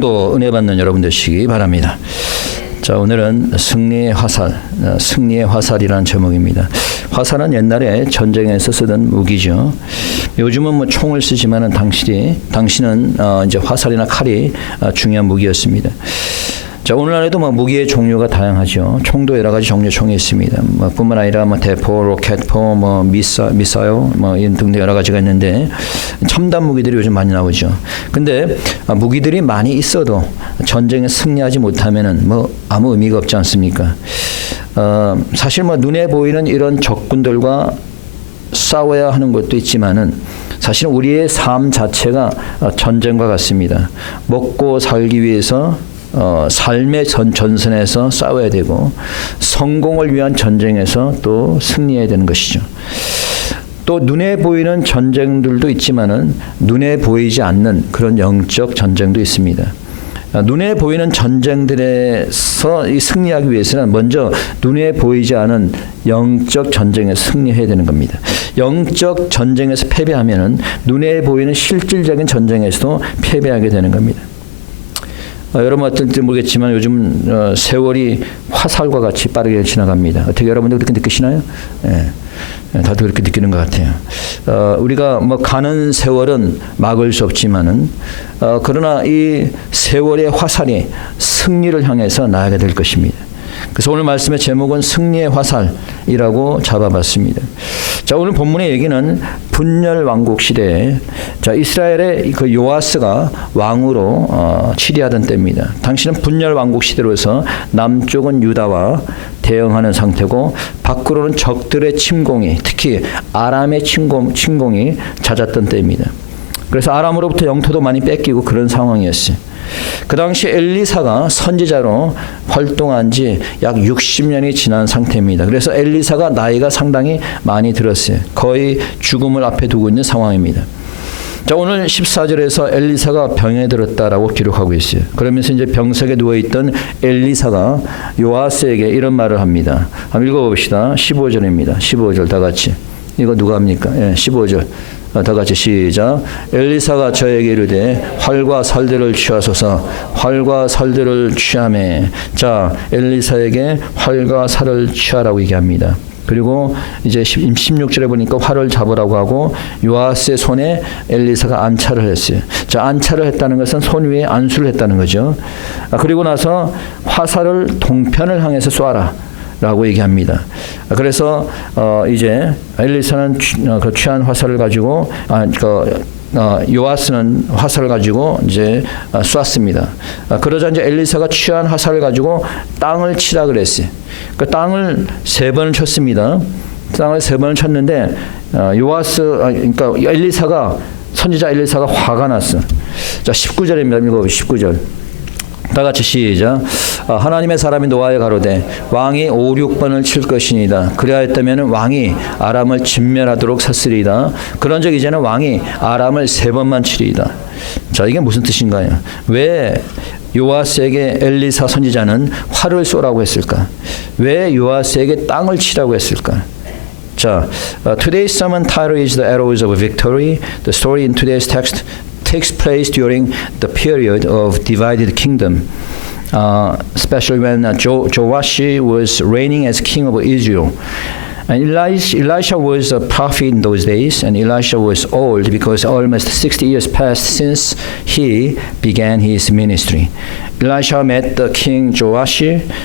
또 은혜 받는 여러분 되시기 바랍니다. 자, 오늘은 승리의 화살이라는 제목입니다. 화살은 옛날에 전쟁에서 쓰던 무기죠. 요즘은 뭐 총을 쓰지만은 당시는 이제 화살이나 칼이 중요한 무기였습니다. 자, 오늘날에도 뭐 무기의 종류가 다양하죠. 총도 여러 가지 종류의 총이 있습니다. 뿐만 아니라 대포, 로켓포, 미사일, 이런 등등 여러 가지가 있는데 첨단 무기들이 요즘 많이 나오죠. 근데 무기들이 많이 있어도 전쟁에 승리하지 못하면은 아무 의미가 없지 않습니까? 사실 눈에 보이는 이런 적군들과 싸워야 하는 것도 있지만은 사실 우리의 삶 자체가 전쟁과 같습니다. 먹고 살기 위해서 삶의 전선에서 싸워야 되고 성공을 위한 전쟁에서 또 승리해야 되는 것이죠. 또 눈에 보이는 전쟁들도 있지만은 눈에 보이지 않는 그런 영적 전쟁도 있습니다. 눈에 보이는 전쟁들에서 승리하기 위해서는 먼저 눈에 보이지 않은 영적 전쟁에서 승리해야 되는 겁니다. 영적 전쟁에서 패배하면은 눈에 보이는 실질적인 전쟁에서도 패배하게 되는 겁니다. 여러분 어떨지 모르겠지만 요즘 세월이 화살과 같이 빠르게 지나갑니다. 어떻게 여러분들 그렇게 느끼시나요? 다들 그렇게 느끼는 것 같아요. 우리가 가는 세월은 막을 수 없지만은 그러나 이 세월의 화살이 승리를 향해서 나아가게 될 것입니다. 그래서 오늘 말씀의 제목은 승리의 화살이라고 잡아봤습니다. 자, 오늘 본문의 얘기는 분열 왕국 시대에 이스라엘의 그 요아스가 왕으로 치리하던 때입니다. 당시는 분열 왕국 시대로서 남쪽은 유다와 대응하는 상태고 밖으로는 적들의 침공이, 특히 아람의 침공이 잦았던 때입니다. 그래서 아람으로부터 영토도 많이 뺏기고 그런 상황이었어요. 그 당시 엘리사가 선지자로 활동한 지 약 60년이 지난 상태입니다. 그래서 엘리사가 나이가 상당히 많이 들었어요. 거의 죽음을 앞에 두고 있는 상황입니다. 자, 오늘 14절에서 엘리사가 병에 들었다라고 기록하고 있어요. 그러면서 이제 병석에 누워있던 엘리사가 요아스에게 이런 말을 합니다. 한번 읽어봅시다. 15절입니다. 15절 다 같이. 이거 누가 합니까? 15절. 다 같이 시작. 엘리사가 저에게 이르되 활과 살들을 취하소서. 활과 살들을 취하매. 자, 엘리사에게 활과 살을 취하라고 얘기합니다. 그리고 이제 16절에 보니까 활을 잡으라고 하고 요아스의 손에 엘리사가 안차를 했어요. 자, 안차를 했다는 것은 손 위에 안수를 했다는 거죠. 그리고 나서 화살을 동편을 향해서 쏘아라 라고 얘기합니다. 그래서 이제 엘리사는 그 취한 화살을 가지고 요아스는 화살을 가지고 이제 쐈습니다. 그러자 이제 엘리사가 취한 화살을 가지고 땅을 치라 그랬어요. 그 땅을 3번을 쳤습니다. 땅을 3번을 쳤는데 그러니까 선지자 엘리사가 화가 났어. 자, 19절입니다. 읽어보세요. 19절. 다 같이 시작. 하나님의 사람이 노아에 가로되 왕이 5, 6번을 칠 것이니이다. 그리하였다면 왕이 아람을 진멸하도록 샀으리이다. 그런즉 이제는 왕이 아람을 3번만 치리이다. 자, 이게 무슨 뜻인가요? 왜 요아스에게 엘리사 선지자는 활을 쏘라고 했을까? 왜 요아스에게 땅을 치라고 했을까? 자, today's sermon title is The Arrows of Victory. The story in today's text takes place during the period of divided kingdom, especially when Joash was reigning as king of Israel. And Elisha was a prophet in those days, and Elisha was old because almost 60 years passed since he began his ministry. Elisha met the king Joash,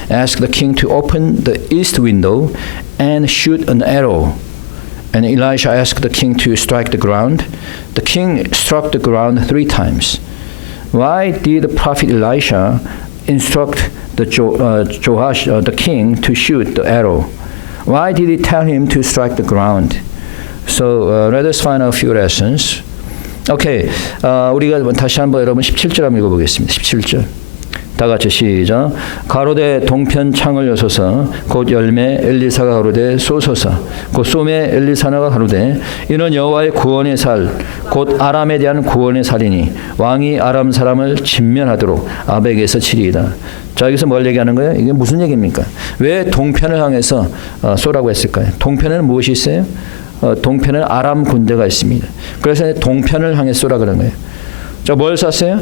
asked the king to open the east window and shoot an arrow. And Elisha asked the king to strike the ground. The king struck the ground 3 times. Why did the prophet Elisha instruct the king to shoot the arrow? Why did he tell him to strike the ground? So let us find out a few lessons. Okay, 우리가 다시 한번 여러분 17절 한번 읽어보겠습니다. 17절. 다 같이 시작. 가로되 동편 창을 여소서. 곧 열매 엘리사가 가로되 쏘소서. 곧 쏘매 엘리사가 가로되 이는 여호와의 구원의 살 곧 아람에 대한 구원의 살이니 왕이 아람 사람을 진멸하도록 아벡에서 치리이다. 자, 여기서 뭘 얘기하는 거예요? 이게 무슨 얘기입니까? 왜 동편을 향해서 쏘라고 했을까요? 동편에는 무엇이 있어요? 동편에는 아람 군대가 있습니다. 그래서 동편을 향해 쏘라 그런 거예요. 자, 뭘 쐈어요?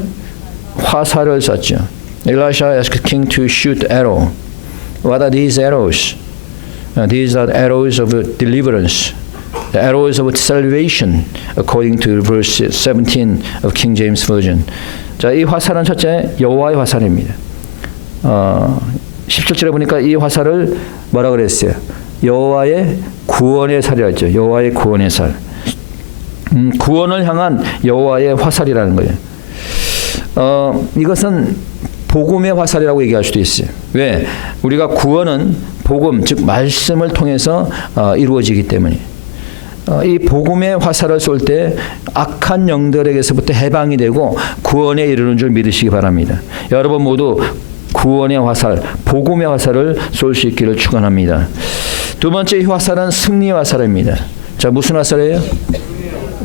화살을 쐈죠. Elisha asked king to shoot arrow. What are these arrows? These are arrows of deliverance, the arrows of salvation, according to verse 17 of King James Version. 자, 이 화살은 첫째 여호와의 화살입니다. 17절에 보니까 이 화살을 뭐라 그랬어요? 여호와의 구원의 살이었죠. 여호와의 구원의 살. 구원을 향한 여호와의 화살이라는 거예요. 이것은 복음의 화살이라고 얘기할 수도 있어요. 왜? 우리가 구원은 복음, 즉 말씀을 통해서 이루어지기 때문에 이 복음의 화살을 쏠 때 악한 영들에게서부터 해방이 되고 구원에 이르는 줄 믿으시기 바랍니다. 여러분 모두 구원의 화살, 복음의 화살을 쏠 수 있기를 축원합니다. 두 번째 이 화살은 승리의 화살입니다. 자, 무슨 화살이에요?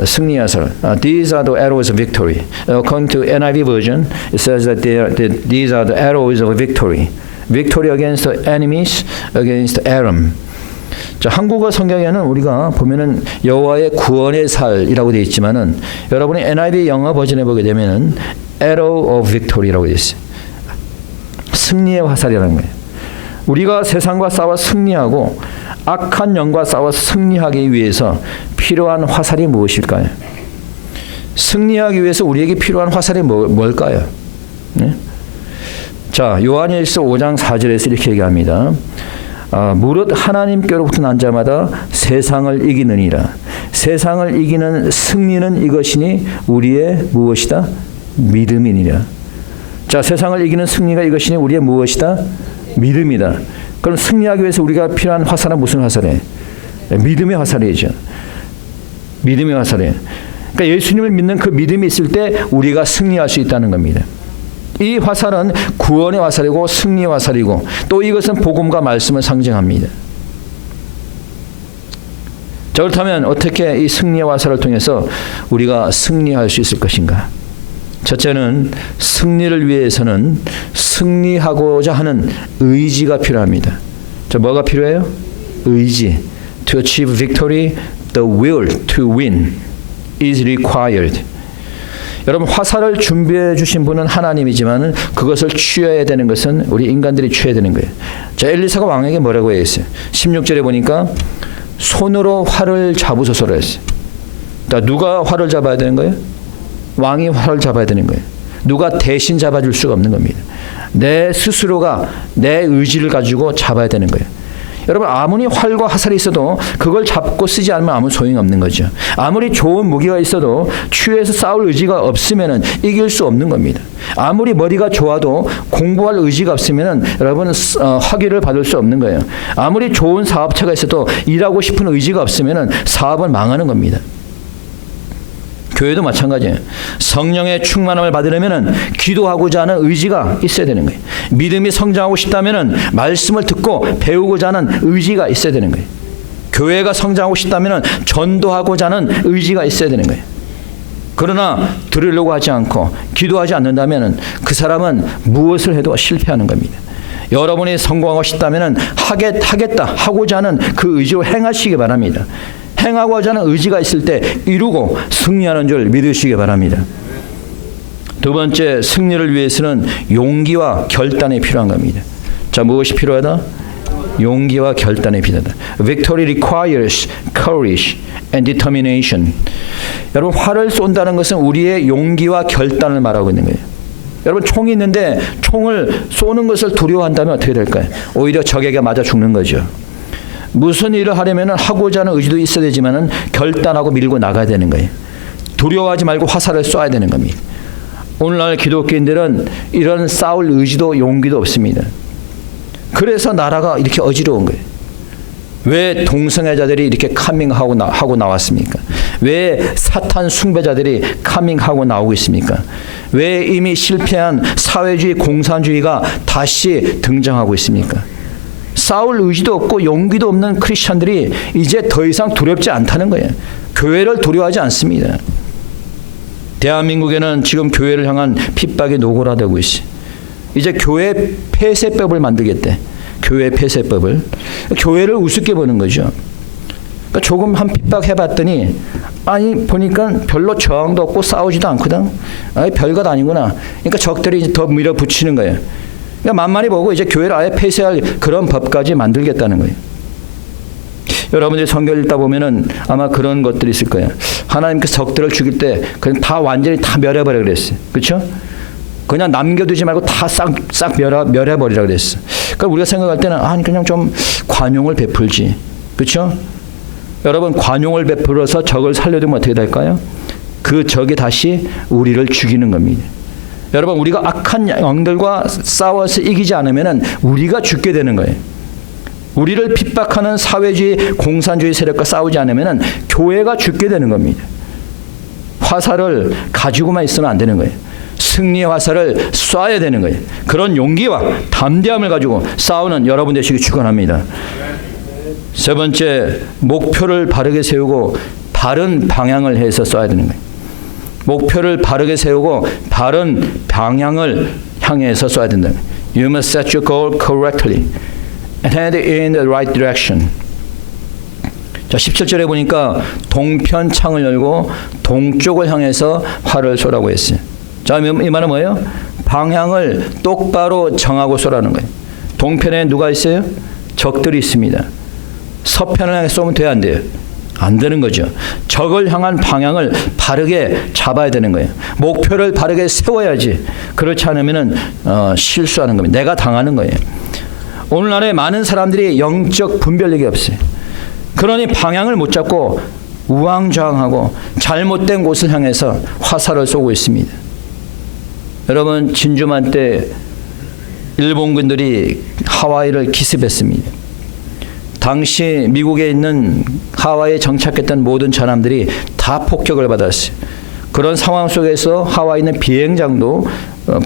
승리의 화살. These are the arrows of victory. According to NIV version, it says that these are the arrows of victory. Victory against the enemies, against Aram. 자, 한국어 성경에는 우리가 보면은 여호와의 구원의 살이라고 되어 있지만은 여러분이 NIV 영어 버전에 보게 되면은 Arrow of Victory라고 되어 있어요. 승리의 화살이라는 거예요. 우리가 세상과 싸워 승리하고 악한 영과 싸워 승리하기 위해서 필요한 화살이 무엇일까요? 승리하기 위해서 우리에게 필요한 화살이 뭘까요? 네? 자, 요한일서 5장 4절에서 이렇게 얘기합니다. 무릇 하나님께로부터 난 자마다 세상을 이기느니라. 세상을 이기는 승리는 이것이니 우리의 무엇이다? 믿음이니라. 자, 세상을 이기는 승리가 이것이니 우리의 무엇이다? 믿음이다. 그럼 승리하기 위해서 우리가 필요한 화살은 무슨 화살이에요? 믿음의 화살이죠. 믿음의 화살이에요. 그러니까 예수님을 믿는 그 믿음이 있을 때 우리가 승리할 수 있다는 겁니다. 이 화살은 구원의 화살이고 승리의 화살이고 또 이것은 복음과 말씀을 상징합니다. 자, 그렇다면 어떻게 이 승리의 화살을 통해서 우리가 승리할 수 있을 것인가? 첫째는 승리를 위해서는 승리하고자 하는 의지가 필요합니다. 자, 뭐가 필요해요? 의지. To achieve victory, the will to win is required. 여러분, 화살을 준비해 주신 분은 하나님이지만 그것을 취해야 되는 것은 우리 인간들이 취해야 되는 거예요. 자, 엘리사가 왕에게 뭐라고 했어요? 16절에 보니까 손으로 활을 잡으소서로 했어요. 자, 누가 활을 잡아야 되는 거예요? 왕이 활을 잡아야 되는 거예요. 누가 대신 잡아줄 수가 없는 겁니다. 내 스스로가 내 의지를 가지고 잡아야 되는 거예요. 여러분, 아무리 활과 화살이 있어도 그걸 잡고 쓰지 않으면 아무 소용이 없는 거죠. 아무리 좋은 무기가 있어도 취해서 싸울 의지가 없으면 이길 수 없는 겁니다. 아무리 머리가 좋아도 공부할 의지가 없으면 여러분 학위를 받을 수 없는 거예요. 아무리 좋은 사업체가 있어도 일하고 싶은 의지가 없으면 사업은 망하는 겁니다. 교회도 마찬가지예요. 성령의 충만함을 받으려면 기도하고자 하는 의지가 있어야 되는 거예요. 믿음이 성장하고 싶다면 말씀을 듣고 배우고자 하는 의지가 있어야 되는 거예요. 교회가 성장하고 싶다면 전도하고자 하는 의지가 있어야 되는 거예요. 그러나 들으려고 하지 않고 기도하지 않는다면 그 사람은 무엇을 해도 실패하는 겁니다. 여러분이 성공하고 싶다면 하겠다 하고자 하는 그 의지로 행하시기 바랍니다. 행하고자 하는 의지가 있을 때 이루고 승리하는 줄 믿으시기 바랍니다. 두 번째, 승리를 위해서는 용기와 결단이 필요한 겁니다. 자, 무엇이 필요하다? 용기와 결단이 필요하다. Victory requires courage and determination. 여러분, 활을 쏜다는 것은 우리의 용기와 결단을 말하고 있는 거예요. 여러분, 총이 있는데 총을 쏘는 것을 두려워한다면 어떻게 될까요? 오히려 적에게 맞아 죽는 거죠. 무슨 일을 하려면 하고자 하는 의지도 있어야 되지만 결단하고 밀고 나가야 되는 거예요. 두려워하지 말고 화살을 쏴야 되는 겁니다. 오늘날 기독교인들은 이런 싸울 의지도 용기도 없습니다. 그래서 나라가 이렇게 어지러운 거예요. 왜 동성애자들이 이렇게 카밍하고 나왔습니까? 왜 사탄 숭배자들이 카밍하고 나오고 있습니까? 왜 이미 실패한 사회주의 공산주의가 다시 등장하고 있습니까? 싸울 의지도 없고 용기도 없는 크리스천들이 이제 더 이상 두렵지 않다는 거예요. 교회를 두려워하지 않습니다. 대한민국에는 지금 교회를 향한 핍박이 노골화되고 있어요. 이제 교회 폐쇄법을 만들겠대. 교회 폐쇄법을. 교회를 우습게 보는 거죠. 그러니까 조금 한 핍박해봤더니 아니 보니까 별로 저항도 없고 싸우지도 않거든. 아니 별것 아니구나. 그러니까 적들이 이제 더 밀어붙이는 거예요. 그러니까 만만히 보고 이제 교회를 아예 폐쇄할 그런 법까지 만들겠다는 거예요. 여러분들이 성경 읽다 보면은 아마 그런 것들이 있을 거예요. 하나님께서 적들을 죽일 때 그냥 다 완전히 다 멸해버려 그랬어요. 그렇죠? 그냥 남겨두지 말고 다 싹 멸해버리라 그랬어. 그러니까 우리가 생각할 때는 아니 그냥 좀 관용을 베풀지. 그렇죠? 여러분 관용을 베풀어서 적을 살려두면 어떻게 될까요? 그 적이 다시 우리를 죽이는 겁니다. 여러분 우리가 악한 영들과 싸워서 이기지 않으면 우리가 죽게 되는 거예요. 우리를 핍박하는 사회주의 공산주의 세력과 싸우지 않으면 교회가 죽게 되는 겁니다. 화살을 가지고만 있으면 안 되는 거예요. 승리의 화살을 쏴야 되는 거예요. 그런 용기와 담대함을 가지고 싸우는 여러분 되시기 축원합니다. 세 번째, 목표를 바르게 세우고 바른 방향을 해서 쏴야 되는 거예요. 목표를 바르게 세우고 바른 방향을 향해서 쏴야 된다. You must set your goal correctly and head in the right direction. 자, 17절에 보니까 동편 창을 열고 동쪽을 향해서 활을 쏘라고 했어요. 자, 이 말은 뭐예요? 방향을 똑바로 정하고 쏘라는 거예요. 동편에 누가 있어요? 적들이 있습니다. 서편을 향해 쏘면 돼요, 안 돼요? 안 되는 거죠. 적을 향한 방향을 바르게 잡아야 되는 거예요. 목표를 바르게 세워야지. 그렇지 않으면 실수하는 겁니다. 내가 당하는 거예요. 오늘날에 많은 사람들이 영적 분별력이 없어요. 그러니 방향을 못 잡고 우왕좌왕하고 잘못된 곳을 향해서 화살을 쏘고 있습니다. 여러분 진주만 때 일본군들이 하와이를 기습했습니다. 당시 미국에 있는 하와이에 정착했던 모든 사람들이 다 폭격을 받았어요. 그런 상황 속에서 하와이는 비행장도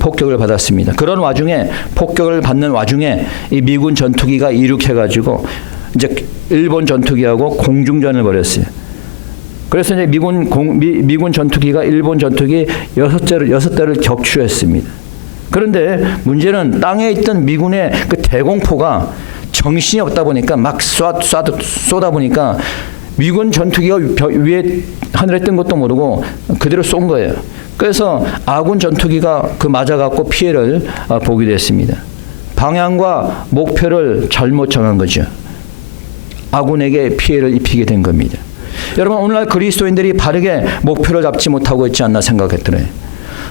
폭격을 받았습니다. 그런 와중에 폭격을 받는 와중에 이 미군 전투기가 이륙해가지고 이제 일본 전투기하고 공중전을 벌였어요. 그래서 이제 미군 전투기가 일본 전투기 6대를 격추했습니다. 그런데 문제는 땅에 있던 미군의 그 대공포가 정신이 없다 보니까 막 쏘다 보니까 미군 전투기가 위에 하늘에 뜬 것도 모르고 그대로 쏜 거예요. 그래서 아군 전투기가 그 맞아갖고 피해를 보기도 했습니다. 방향과 목표를 잘못 정한 거죠. 아군에게 피해를 입히게 된 겁니다. 여러분 오늘날 그리스도인들이 바르게 목표를 잡지 못하고 있지 않나 생각했더래요.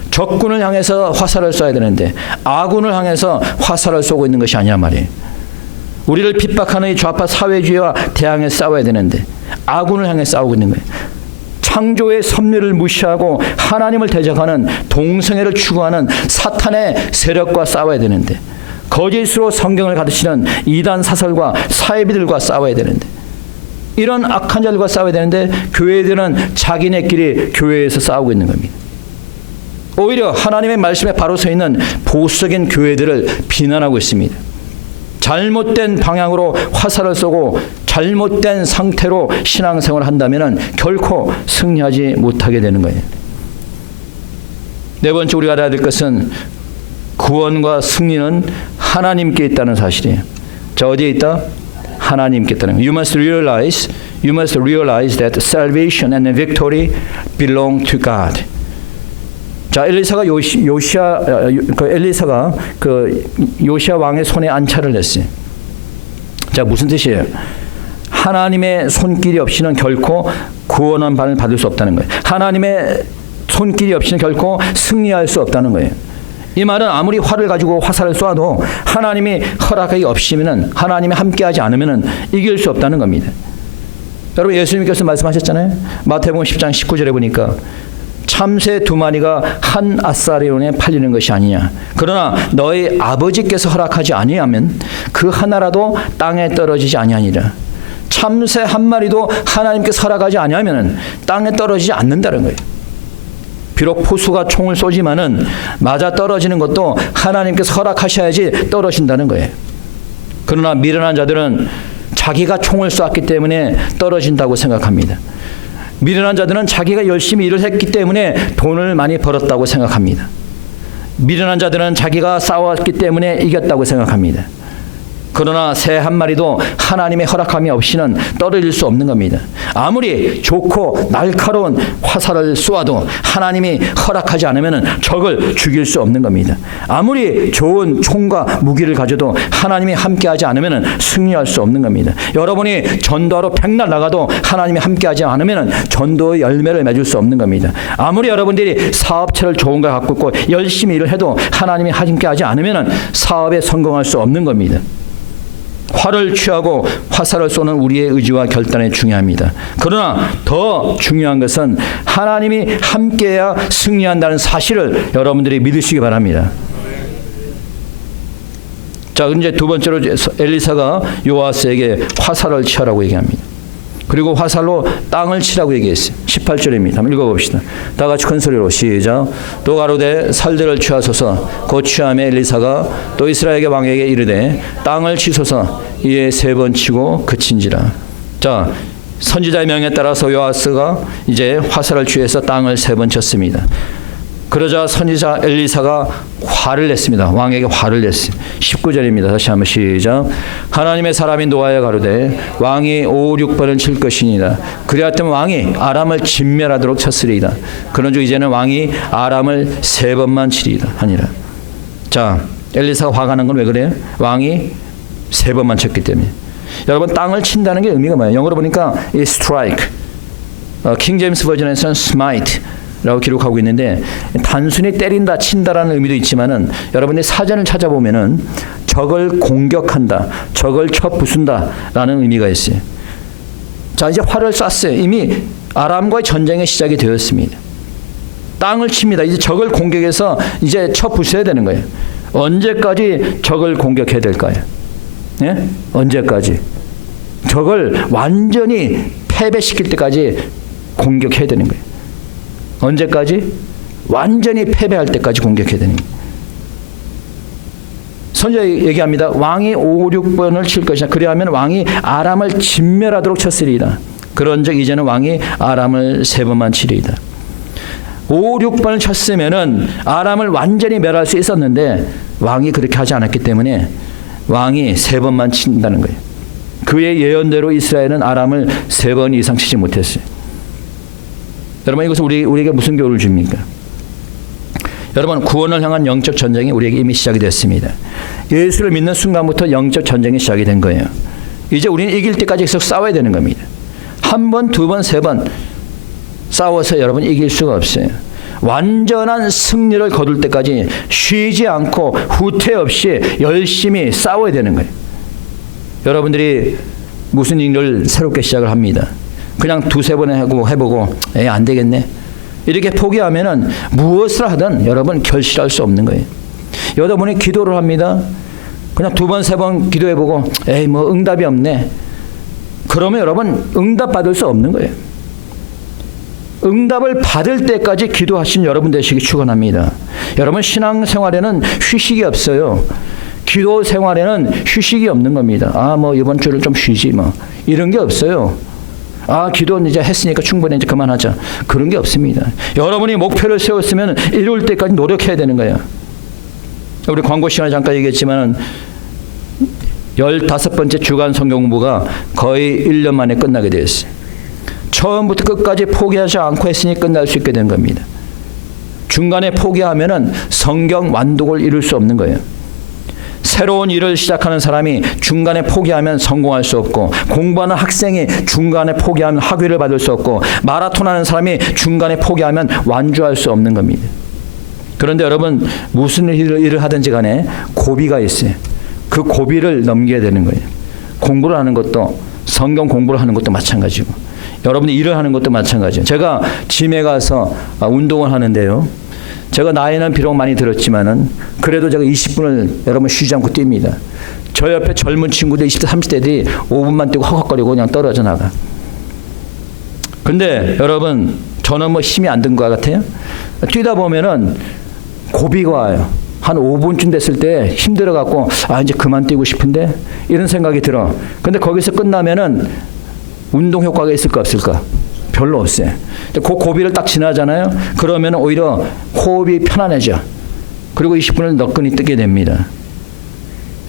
적군을 향해서 화살을 쏴야 되는데 아군을 향해서 화살을 쏘고 있는 것이 아니란 말이에요. 우리를 핍박하는 이 좌파 사회주의와 대항해 싸워야 되는데 아군을 향해 싸우고 있는 거예요. 창조의 섭리를 무시하고 하나님을 대적하는 동성애를 추구하는 사탄의 세력과 싸워야 되는데 거짓으로 성경을 가르치는 이단 사설과 사이비들과 싸워야 되는데 이런 악한 자들과 싸워야 되는데 교회들은 자기네끼리 교회에서 싸우고 있는 겁니다. 오히려 하나님의 말씀에 바로 서 있는 보수적인 교회들을 비난하고 있습니다. 잘못된 방향으로 화살을 쏘고 잘못된 상태로 신앙생활을 한다면 결코 승리하지 못하게 되는 거예요. 네 번째 우리가 알아야 될 것은 구원과 승리는 하나님께 있다는 사실이에요. 자, 어디에 있다? 하나님께 있다는 거예요. You must realize that salvation and victory belong to God. 자, 엘리사가 요시야 왕의 손에 안차를 냈어요. 자, 무슨 뜻이에요? 하나님의 손길이 없이는 결코 구원한 바를 받을 수 없다는 거예요. 하나님의 손길이 없이는 결코 승리할 수 없다는 거예요. 이 말은 아무리 활을 가지고 화살을 쏘아도 하나님이 허락이 없이면은 하나님이 함께하지 않으면은 이길 수 없다는 겁니다. 여러분 예수님께서 말씀하셨잖아요. 마태복음 10장 19절에 보니까 참새 2마리가 한 아사리온에 팔리는 것이 아니냐. 그러나 너희 아버지께서 허락하지 아니하면 그 하나라도 땅에 떨어지지 아니하니라. 참새 1마리도 하나님께서 허락하지 아니하면 땅에 떨어지지 않는다는 거예요. 비록 포수가 총을 쏘지만은 맞아 떨어지는 것도 하나님께서 허락하셔야지 떨어진다는 거예요. 그러나 미련한 자들은 자기가 총을 쐈기 때문에 떨어진다고 생각합니다. 미련한 자들은 자기가 열심히 일을 했기 때문에 돈을 많이 벌었다고 생각합니다. 미련한 자들은 자기가 싸웠기 때문에 이겼다고 생각합니다. 그러나 새 한 마리도 하나님의 허락함이 없이는 떨어질 수 없는 겁니다. 아무리 좋고 날카로운 화살을 쏘아도 하나님이 허락하지 않으면 적을 죽일 수 없는 겁니다. 아무리 좋은 총과 무기를 가져도 하나님이 함께하지 않으면 승리할 수 없는 겁니다. 여러분이 전도하러 백날 나가도 하나님이 함께하지 않으면 전도의 열매를 맺을 수 없는 겁니다. 아무리 여러분들이 사업체를 좋은 걸 갖고 있고 열심히 일을 해도 하나님이 함께하지 않으면 사업에 성공할 수 없는 겁니다. 활을 취하고 화살을 쏘는 우리의 의지와 결단이 중요합니다. 그러나 더 중요한 것은 하나님이 함께해야 승리한다는 사실을 여러분들이 믿으시기 바랍니다. 자, 이제 두 번째로 엘리사가 요아스에게 화살을 취하라고 얘기합니다. 그리고 화살로 땅을 치라고 얘기했어요. 18절입니다. 한번 읽어봅시다. 다 같이 큰 소리로 시작. 또 가로되 살들을 취하소서. 곧 취함에 엘리사가 또 이스라엘 왕에게 이르되 땅을 치소서. 이에 3번 치고 그친지라. 자, 선지자의 명에 따라서 요아스가 이제 화살을 취해서 땅을 3번 쳤습니다. 그러자 선지자 엘리사가 화를 냈습니다. 왕에게 화를 냈어요. 19절입니다. 다시 한번 시작. 하나님의 사람이 노아에 가로되 왕이 5, 6번을 칠 것이니라. 그리하여금 왕이 아람을 진멸하도록 쳤으리이다. 그런즉 이제는 왕이 아람을 3번만 치리이다 하니라. 자, 엘리사가 화가 난 건 왜 그래요? 왕이 3번만 쳤기 때문에. 여러분, 땅을 친다는 게 의미가 뭐예요? 영어로 보니까 이 strike, 킹 제임스 버전에서는 smite 라고 기록하고 있는데, 단순히 때린다, 친다라는 의미도 있지만은 여러분이 사전을 찾아보면은 적을 공격한다, 적을 쳐 부순다라는 의미가 있어요. 자, 이제 활을 쐈어요. 이미 아람과의 전쟁의 시작이 되었습니다. 땅을 칩니다. 이제 적을 공격해서 이제 쳐 부숴야 되는 거예요. 언제까지 적을 공격해야 될까요? 예? 언제까지? 적을 완전히 패배시킬 때까지 공격해야 되는 거예요. 언제까지? 완전히 패배할 때까지 공격해야 되는 거예요. 선지자 얘기합니다. 왕이 5, 6번을 칠 것이다. 그리하면 왕이 아람을 진멸하도록 쳤으리이다. 그런즉 이제는 왕이 아람을 3번만 치리이다. 5, 6번을 쳤으면은 아람을 완전히 멸할 수 있었는데 왕이 그렇게 하지 않았기 때문에 왕이 3번만 친다는 거예요. 그의 예언대로 이스라엘은 아람을 3번 이상 치지 못했어요. 여러분, 이것은 우리에게 무슨 교훈을 줍니까? 여러분, 구원을 향한 영적 전쟁이 우리에게 이미 시작이 됐습니다. 예수를 믿는 순간부터 영적 전쟁이 시작이 된 거예요. 이제 우리는 이길 때까지 계속 싸워야 되는 겁니다. 1번, 2번, 3번 싸워서 여러분 이길 수가 없어요. 완전한 승리를 거둘 때까지 쉬지 않고 후퇴 없이 열심히 싸워야 되는 거예요. 여러분들이 무슨 일을 새롭게 시작을 합니다. 그냥 2, 3번 해보고 안 되겠네 이렇게 포기하면은 무엇을 하든 여러분 결실할 수 없는 거예요. 여러분이 기도를 합니다. 그냥 2번, 3번 기도해보고 뭐 응답이 없네. 그러면 여러분 응답 받을 수 없는 거예요. 응답을 받을 때까지 기도하신 여러분 되시기 축원합니다. 여러분, 신앙생활에는 휴식이 없어요. 기도 생활에는 휴식이 없는 겁니다. 뭐 이번 주를 좀 쉬지 이런 게 없어요. 기도는 이제 했으니까 충분히 이제 그만하자. 그런 게 없습니다. 여러분이 목표를 세웠으면 이룰 때까지 노력해야 되는 거예요. 우리 광고 시간에 잠깐 얘기했지만 15번째 주간 성경 공부가 거의 1년 만에 끝나게 되었어요. 처음부터 끝까지 포기하지 않고 했으니 끝날 수 있게 된 겁니다. 중간에 포기하면은 성경 완독을 이룰 수 없는 거예요. 새로운 일을 시작하는 사람이 중간에 포기하면 성공할 수 없고, 공부하는 학생이 중간에 포기하면 학위를 받을 수 없고, 마라톤 하는 사람이 중간에 포기하면 완주할 수 없는 겁니다. 그런데 여러분, 무슨 일을 하든지 간에 고비가 있어요. 그 고비를 넘겨야 되는 거예요. 공부를 하는 것도, 성경 공부를 하는 것도 마찬가지고, 여러분이 일을 하는 것도 마찬가지예요. 제가 짐에 가서 운동을 하는데요, 제가 나이는 비록 많이 들었지만은 그래도 제가 20분을 여러분 쉬지 않고 뜁니다. 저 옆에 젊은 친구들 20대 30대들이 5분만 뛰고 헉헉거리고 그냥 떨어져 나가. 근데 여러분, 저는 힘이 안 든 것 같아요. 뛰다 보면은 고비가 와요. 한 5분쯤 됐을 때 힘들어 갖고 이제 그만 뛰고 싶은데 이런 생각이 들어. 근데 거기서 끝나면은 운동 효과가 있을까 없을까? 별로 없어요. 그 고비를 딱 지나잖아요. 그러면 오히려 호흡이 편안해져. 그리고 20분을 너끈히 뛰게 됩니다.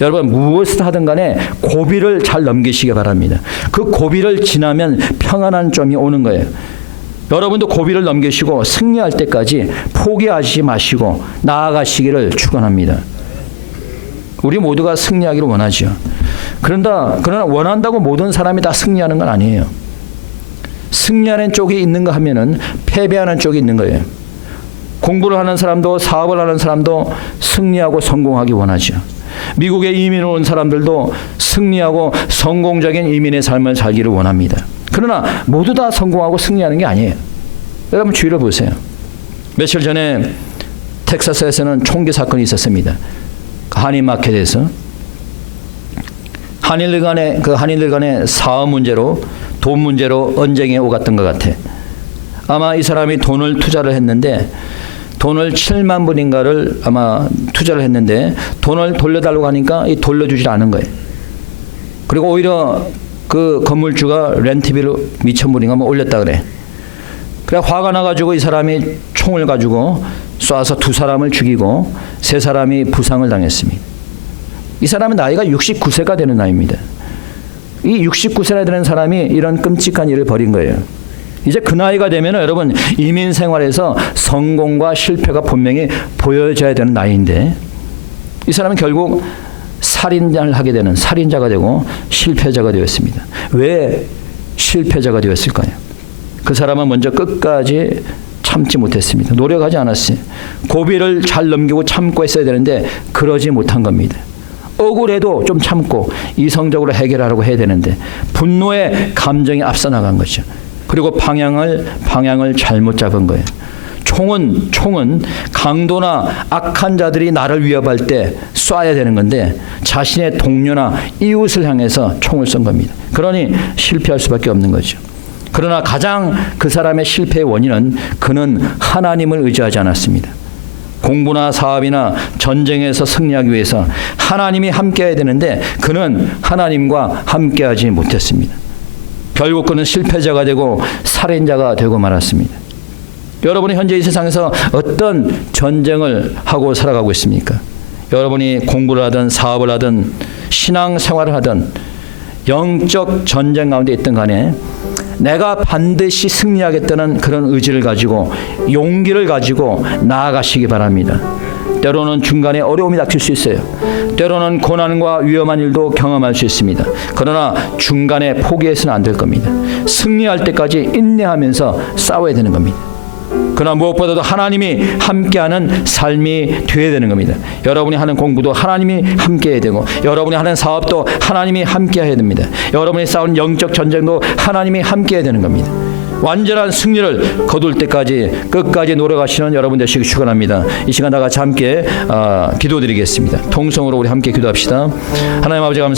여러분 무엇을 하든 간에 고비를 잘 넘기시기 바랍니다. 그 고비를 지나면 평안한 점이 오는 거예요. 여러분도 고비를 넘기시고 승리할 때까지 포기하지 마시고 나아가시기를 축원합니다. 우리 모두가 승리하기를 원하죠. 그러나 원한다고 모든 사람이 다 승리하는 건 아니에요. 승리하는 쪽이 있는가 하면은 패배하는 쪽이 있는 거예요. 공부를 하는 사람도 사업을 하는 사람도 승리하고 성공하기 원하죠. 미국에 이민을 온 사람들도 승리하고 성공적인 이민의 삶을 살기를 원합니다. 그러나 모두 다 성공하고 승리하는 게 아니에요. 여러분 주위를 보세요. 며칠 전에 텍사스에서는 총기 사건이 있었습니다. 한인마켓에서 한인들 간의 사업 문제로 돈 문제로 언쟁이 오갔던 것 같아. 아마 이 사람이 돈을 투자를 했는데 돈을 7만 불인가를 아마 투자를 했는데 돈을 돌려달라고 하니까 돌려주질 않은 거예요. 그리고 오히려 그 건물주가 렌트비를 2,000불인가 뭐 올렸다 그래. 그래 화가 나가지고 이 사람이 총을 가지고 쏴서 2사람을 죽이고 3사람이 부상을 당했습니다. 이 사람은 나이가 69세가 되는 나이입니다. 이 69세나 되는 사람이 이런 끔찍한 일을 벌인 거예요. 이제 그 나이가 되면 여러분 이민 생활에서 성공과 실패가 분명히 보여져야 되는 나이인데 이 사람은 결국 살인자를 하게 되는 살인자가 되고 실패자가 되었습니다. 왜 실패자가 되었을까요? 그 사람은 먼저 끝까지 참지 못했습니다. 노력하지 않았어요. 고비를 잘 넘기고 참고 했어야 되는데 그러지 못한 겁니다. 억울해도 좀 참고 이성적으로 해결하려고 해야 되는데 분노의 감정이 앞서 나간 거죠. 그리고 방향을 잘못 잡은 거예요. 총은 강도나 악한 자들이 나를 위협할 때 쏴야 되는 건데 자신의 동료나 이웃을 향해서 총을 쏜 겁니다. 그러니 실패할 수밖에 없는 거죠. 그러나 가장 그 사람의 실패의 원인은 그는 하나님을 의지하지 않았습니다. 공부나 사업이나 전쟁에서 승리하기 위해서 하나님이 함께해야 되는데 그는 하나님과 함께하지 못했습니다. 결국 그는 실패자가 되고 살인자가 되고 말았습니다. 여러분이 현재 이 세상에서 어떤 전쟁을 하고 살아가고 있습니까? 여러분이 공부를 하든 사업을 하든 신앙생활을 하든 영적 전쟁 가운데 있든 간에 내가 반드시 승리하겠다는 그런 의지를 가지고 용기를 가지고 나아가시기 바랍니다. 때로는 중간에 어려움이 닥칠 수 있어요. 때로는 고난과 위험한 일도 경험할 수 있습니다. 그러나 중간에 포기해서는 안 될 겁니다. 승리할 때까지 인내하면서 싸워야 되는 겁니다. 그러나 무엇보다도 하나님이 함께하는 삶이 되어야 되는 겁니다. 여러분이 하는 공부도 하나님이 함께해야 되고 여러분이 하는 사업도 하나님이 함께해야 됩니다. 여러분이 싸우는 영적 전쟁도 하나님이 함께해야 되는 겁니다. 완전한 승리를 거둘 때까지 끝까지 노력하시는 여러분 되시기 축원합니다. 이 시간 다 같이 함께 기도드리겠습니다. 통성으로 우리 함께 기도합시다. 하나님 아버지 감사합니다.